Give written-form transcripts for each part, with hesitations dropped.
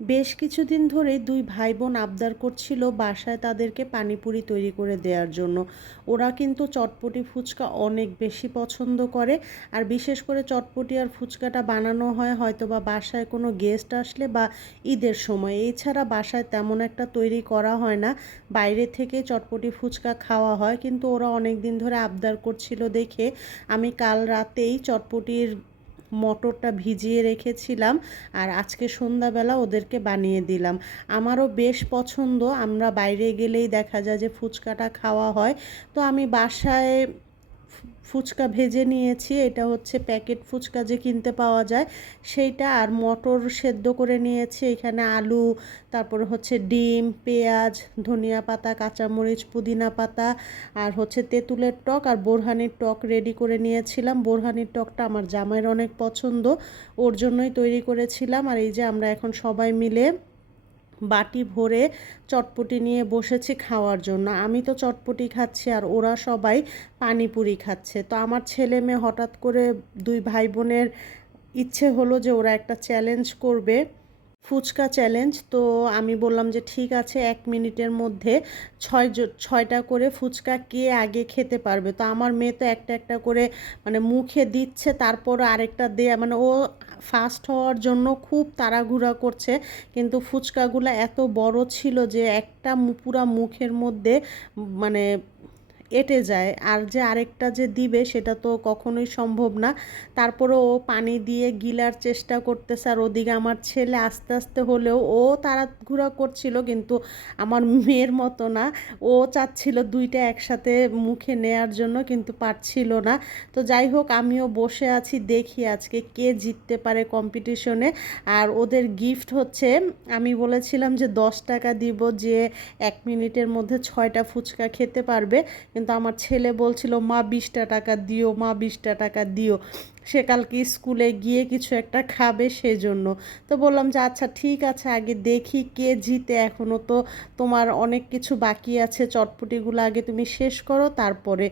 বেশ কিছুদিন ধরেই দুই ভাই বোন আবদার করছিল বাসায় তাদেরকে পানিপুরি তৈরি করে দেওয়ার জন্য। ওরা কিন্তু চটপটি ফুচকা অনেক বেশি পছন্দ করে। আর বিশেষ করে চটপটি আর ফুচকাটা বানানো হয় হয়তোবা বাসায় কোনো গেস্ট আসলে বা ঈদের সময়। এছাড়া বাসায় তেমন একটা তৈরি করা হয় না, বাইরে থেকে চটপটি ফুচকা খাওয়া হয়। কিন্তু ওরা অনেক দিন ধরে আবদার করছিল দেখে আমি কাল রাতেই চটপটির মটরটা ভিজিয়ে রেখেছিলাম আর আজকে সন্ধ্যাবেলা ওদেরকে বানিয়ে দিলাম। আমারও বেশ পছন্দ, আমরা বাইরে গেলেই দেখা যায় যে ফুচকাটা খাওয়া হয়। তো আমি বাসায় ফুচকা ভেজে নিয়েছি, এটা হচ্ছে প্যাকেট ফুচকা যে কিনতে পাওয়া যায় সেইটা। আর মটর সেদ্ধ করে নিয়েছি, এখানে আলু, তারপরে হচ্ছে ডিম, পেঁয়াজ, ধনিয়া পাতা, কাঁচামরিচ, পুদিনা পাতা, আর হচ্ছে তেঁতুলের টক আর বোরহানির টক রেডি করে নিয়েছিলাম। বোরহানির টকটা আমার জামাইয়ের অনেক পছন্দ, ওর জন্যই তৈরি করেছিলাম। আর এই যে আমরা এখন সবাই মিলে বাটি ভরে চটপটি নিয়ে বসেছি খাওয়ার জন্য। আমি তো চটপটি খাচ্ছি আর ওরা সবাই পানিপুরি খাচ্ছে। তো আমার ছেলে মেয়ে হঠাৎ করে দুই ভাই বোনের ইচ্ছে হলো যে ওরা একটা চ্যালেঞ্জ করবে, ফুচকা চ্যালেঞ্জ। তো আমি বললাম যে ঠিক আছে, 1 মিনিটের মধ্যে ছয়টা করে ফুচকা কে আগে খেতে পারবে। তো আমার মেয়ে তো একটা একটা করে মানে মুখে দিচ্ছে, তারপর আরেকটা দেয়া মানে ও ফাস্ট হওয়ার জন্য খুব তাড়াহুড়া করছে। কিন্তু ফুচকাগুলো এত বড় ছিল যে একটা পুরা মুখের মধ্যে মানে এঁটে যায়, আর যে আরেকটা যে দিবে সেটা তো কখনোই সম্ভব না। তারপরে ও পানি দিয়ে গিলার চেষ্টা করতেছে, আর ওদিকে আমার ছেলে আস্তে আস্তে হলেও ও তাড়াহুড়া করছিল, কিন্তু আমার মেয়ের মতো না, ও চাচ্ছিল দুইটা একসাথে মুখে নেয়ার জন্য কিন্তু পারছিল না। তো যাই হোক, আমিও বসে আছি, দেখি আজকে কে জিততে পারে কম্পিটিশনে। আর ওদের গিফট হচ্ছে, আমি বলেছিলাম যে 10 টাকা দিব যে 1 মিনিটের মধ্যে 6টা ফুচকা খেতে পারবে, কিন্তু আমার ছেলে বলছিল মা 20টা টাকা দিও, মা 20টা টাকা দিও, সে কালকে স্কুলে গিয়ে কিছু একটা খাবে সেজন্য। তো বললাম যে আচ্ছা ঠিক আছে, আগে দেখি কে জিতে, এখনও তো তোমার অনেক কিছু বাকি আছে, চটপটিগুলো আগে তুমি শেষ করো তারপরে।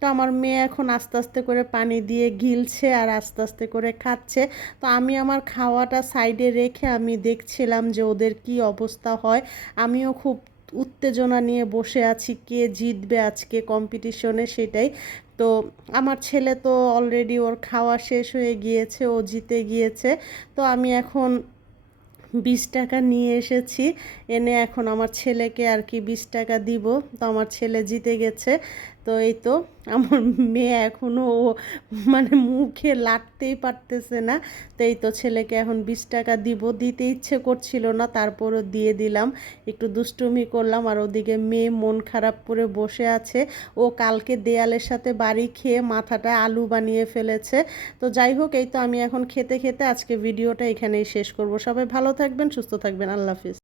তো আমার মেয়ে এখন আস্তে আস্তে করে পানি দিয়ে গিলছে আর আস্তে আস্তে করে খাচ্ছে। তো আমি আমার খাওয়াটা সাইডে রেখে আমি দেখছিলাম যে ওদের কি অবস্থা হয়। আমিও খুব উত্তেজনা নিয়ে বসে আছি কে জিতবে আজকে কম্পিটিশনে সেটাই। তো আমার ছেলে তো অলরেডি ওর খাওয়া শেষ হয়ে গিয়েছে, ও জিতে গিয়েছে। তো আমি এখন 20 টাকা নিয়ে এসেছি, এনে এখন আমার ছেলেকে আর কি 20 টাকা দিব। তো আমার ছেলে জিতে গেছে। তো এই তো আমার মেয়ে এখনও ও মানে মুখে লাগতেই পারতেছে না। তো এই তো ছেলেকে এখন 20 টাকা দিব, দিতে ইচ্ছে করছিল না, তারপরও দিয়ে দিলাম, একটু দুষ্টুমি করলাম। আর ওদিকে মেয়ে মন খারাপ করে বসে আছে, ও কালকে দেয়ালের সাথে বাড়ি খেয়ে মাথাটা আলু বানিয়ে ফেলেছে। তো যাই হোক, এই তো আমি এখন খেতে খেতে আজকে ভিডিওটা এখানেই শেষ করব। সবাই ভালো থাকবেন, সুস্থ থাকবেন, আল্লাহ হাফিজ।